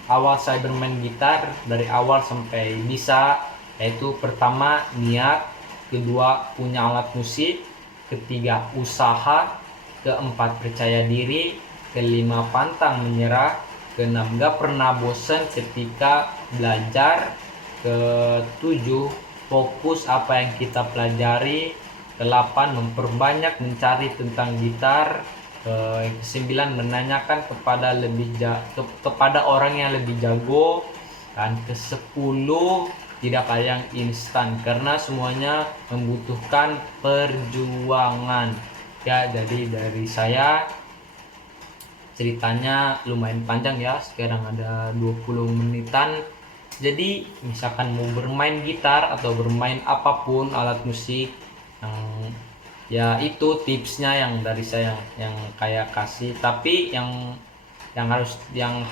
awal saya bermain gitar dari awal sampai bisa, yaitu pertama niat, kedua punya alat musik, ketiga usaha, keempat percaya diri, kelima pantang menyerah, keenam gak pernah bosan ketika belajar, ketujuh fokus apa yang kita pelajari, ke-8 memperbanyak mencari tentang gitar, ke-9 menanyakan kepada orang yang lebih jago, dan ke-10 tidak ada yang instan karena semuanya membutuhkan perjuangan. Ya, jadi dari saya ceritanya lumayan panjang ya, sekarang ada 20 menitan. Jadi misalkan mau bermain gitar atau bermain apapun alat musik, ya itu tipsnya yang dari saya yang kayak kasih. Tapi yang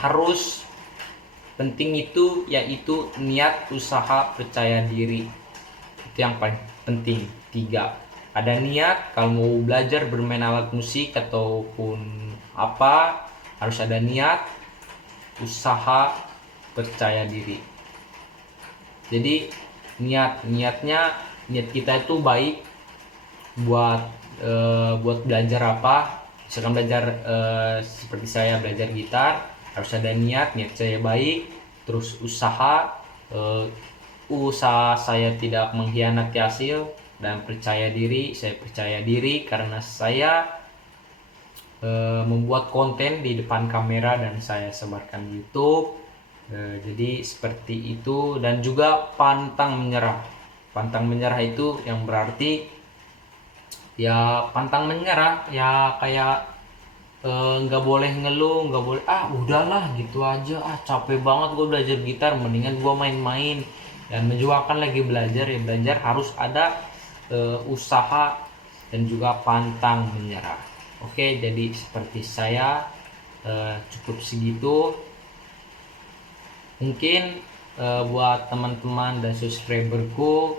harus penting itu yaitu niat, usaha, percaya diri. Itu yang paling penting. 3, ada niat. Kalau mau belajar bermain alat musik ataupun apa, harus ada niat, usaha, percaya diri. Jadi niat kita itu baik buat belajar apa. Misalkan belajar seperti saya belajar gitar, harus ada niat saya baik. Terus usaha saya tidak mengkhianati hasil, dan percaya diri, saya percaya diri karena saya membuat konten di depan kamera dan saya sebarkan di YouTube. Jadi seperti itu. Dan juga pantang menyerah itu yang berarti ya pantang menyerah ya kayak nggak boleh ngeluh, nggak boleh udahlah gitu aja, capek banget gue belajar gitar, mendingan gue main-main. Dan menjuakan lagi belajar, ya belajar harus ada usaha dan juga pantang menyerah. Oke, jadi seperti saya cukup segitu. Mungkin buat teman-teman dan subscriberku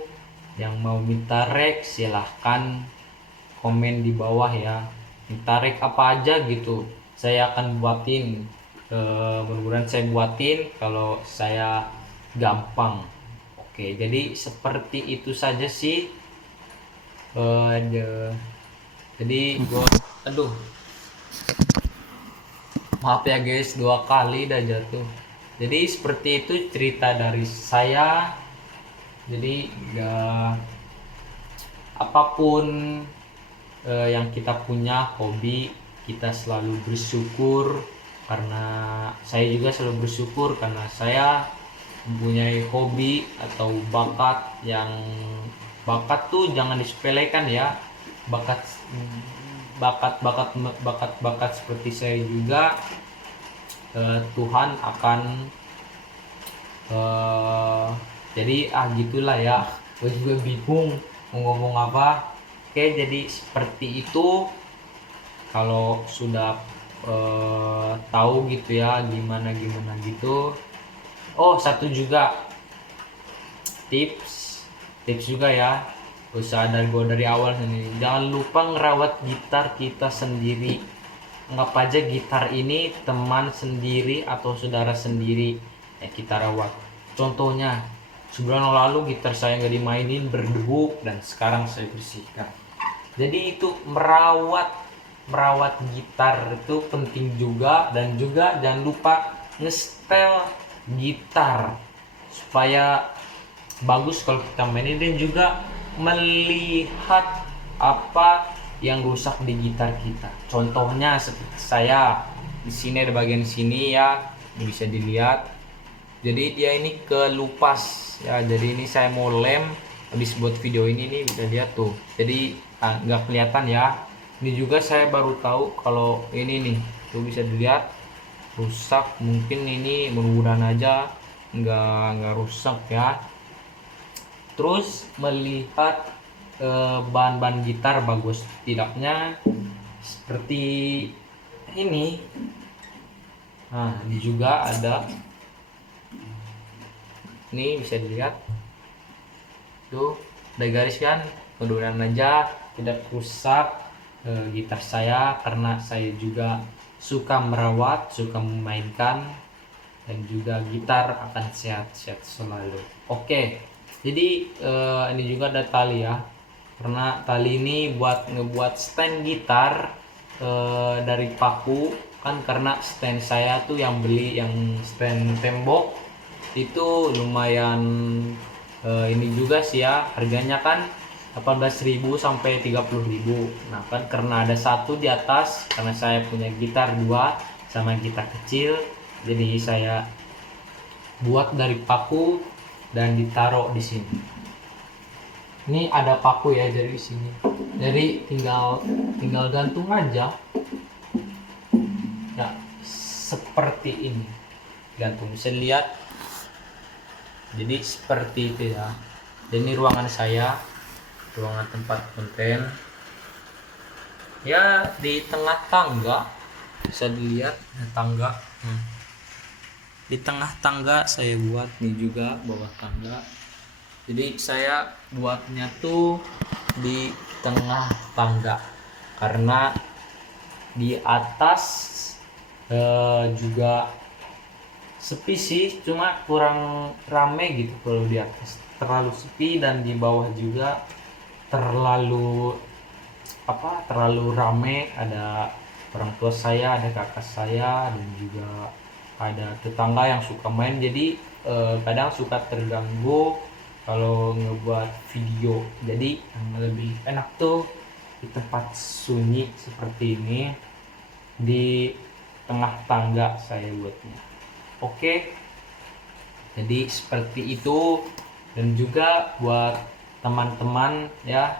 yang mau minta rek, silahkan komen di bawah ya, minta rek apa aja gitu, saya akan buatin. Mudah-mudahan saya buatin kalau saya gampang. Oke, jadi seperti itu saja sih. Jadi maaf ya guys, 2 kali dah jatuh. Jadi seperti itu cerita dari saya. Jadi apapun yang kita punya, hobi, kita selalu bersyukur. Karena saya juga selalu bersyukur karena saya mempunyai hobi atau bakat tuh jangan disepelekan ya. Bakat seperti saya juga Tuhan akan jadi gitulah ya, gue juga bingung mau ngomong apa. Oke, jadi seperti itu. Kalau sudah tahu gitu ya gimana gitu. Satu juga tips juga ya, usaha dari awal sendiri. Jangan lupa ngerawat gitar kita sendiri. Anggap aja gitar ini teman sendiri atau saudara sendiri, ya kita rawat. Contohnya sebulan lalu gitar saya nggak dimainin, berdebu, dan sekarang saya bersihkan. Jadi itu merawat gitar itu penting juga. Dan juga jangan lupa ngestel gitar supaya bagus kalau kita mainin, dan juga melihat apa yang rusak di gitar kita. Contohnya seperti saya di sini, ada bagian sini ya, bisa dilihat. Jadi dia ini kelupas ya. Jadi ini saya mau lem habis buat video ini nih, bisa lihat tuh. Jadi nggak kelihatan ya. Ini juga saya baru tahu kalau ini nih tuh bisa dilihat rusak. Mungkin ini mudah-mudahan aja nggak rusak ya. terus melihat bahan-bahan gitar bagus tidaknya seperti ini. Nah, ini juga ada, ini bisa dilihat tuh ada garis kan. Mudah-mudahan aja tidak rusak gitar saya, karena saya juga suka merawat, suka memainkan, dan juga gitar akan sehat-sehat selalu. Oke, jadi ini juga ada tali ya, karena tali ini buat ngebuat stand gitar dari paku kan, karena stand saya tuh yang beli yang stand tembok itu lumayan ini juga sih ya, harganya kan 18.000 sampai 30.000. Nah kan karena ada satu di atas, karena saya punya gitar dua sama gitar kecil, jadi saya buat dari paku dan ditaruh di sini. Ini ada paku ya dari sini, jadi tinggal gantung aja ya, seperti ini gantung, bisa lihat. Jadi seperti itu ya. Dan ini ruangan saya, ruangan tempat konten ya, di tengah tangga, bisa dilihat tangga. Di tengah tangga saya buat, nih juga bawah tangga. Jadi saya buatnya tuh di tengah tangga, karena di atas juga sepi sih, cuma kurang rame gitu. Kalau di atas terlalu sepi, dan di bawah juga terlalu rame. Ada orang tua saya, ada kakak saya, dan juga ada tetangga yang suka main, jadi kadang suka terganggu kalau ngebuat video. Jadi yang lebih enak tuh di tempat sunyi seperti ini, di tengah tangga saya buatnya. Oke, jadi seperti itu. Dan juga buat teman-teman ya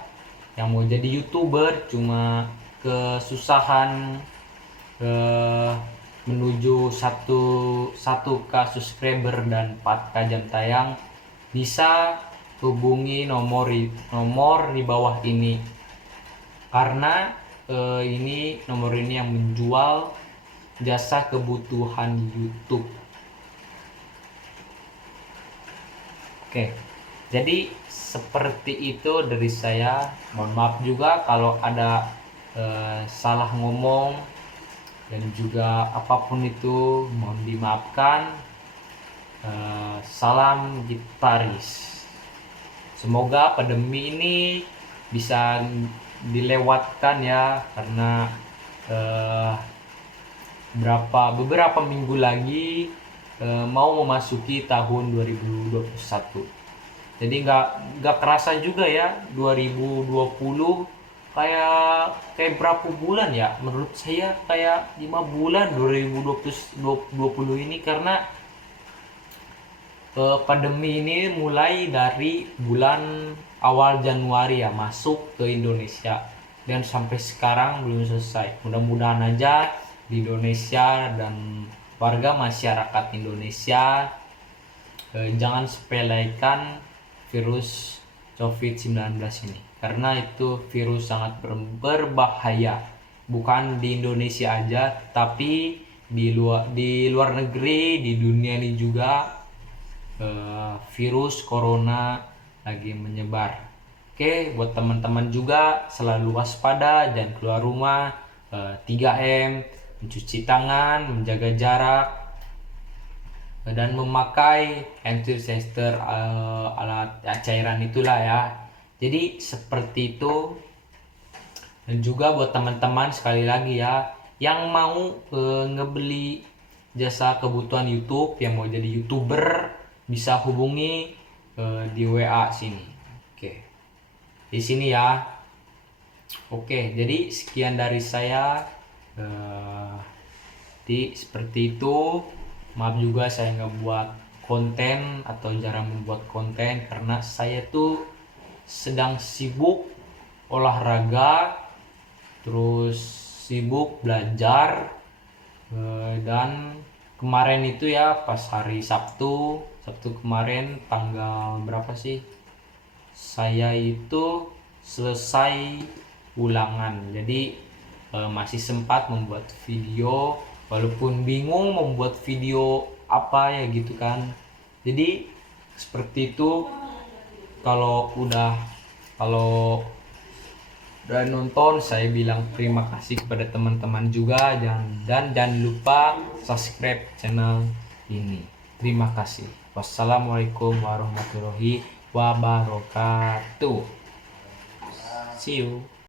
yang mau jadi YouTuber cuma kesusahan menuju 1k subscriber dan 4k jam tayang, bisa hubungi nomor di bawah ini, karena ini nomor ini yang menjual jasa kebutuhan YouTube. Oke, jadi seperti itu dari saya. Mohon maaf juga kalau ada salah ngomong, dan juga apapun itu mohon dimaafkan. Salam gitaris. Semoga pandemi ini bisa dilewatkan ya, karena beberapa minggu lagi mau memasuki tahun 2021. Jadi nggak kerasa juga ya 2020, kayak berapa bulan ya, menurut saya kayak 5 bulan 2020 ini, karena pandemi ini mulai dari bulan awal Januari ya masuk ke Indonesia, dan sampai sekarang belum selesai. Mudah-mudahan aja di Indonesia dan warga masyarakat Indonesia jangan sepelekan virus COVID-19 ini, karena itu virus sangat berbahaya, bukan di Indonesia aja, tapi di luar negeri, di dunia ini juga virus corona lagi menyebar. Oke, buat teman-teman juga selalu waspada, jangan keluar rumah, 3M, mencuci tangan, menjaga jarak, dan memakai hand sanitizer, alat cairan itulah ya. Jadi seperti itu. Dan juga buat teman-teman sekali lagi ya, yang mau ngebeli jasa kebutuhan YouTube, yang mau jadi YouTuber, bisa hubungi di WA sini. Oke, di sini ya. Oke, jadi sekian dari saya. Jadi seperti itu. Maaf juga saya nggak buat konten atau jarang membuat konten, karena saya tuh sedang sibuk olahraga, terus sibuk belajar, dan kemarin itu ya pas hari Sabtu kemarin, tanggal berapa sih, saya itu selesai ulangan, jadi masih sempat membuat video walaupun bingung membuat video apa ya gitu kan. Jadi seperti itu. Kalau udah nonton, saya bilang terima kasih kepada teman-teman juga, dan jangan lupa subscribe channel ini. Terima kasih. Wassalamualaikum warahmatullahi wabarakatuh. See you.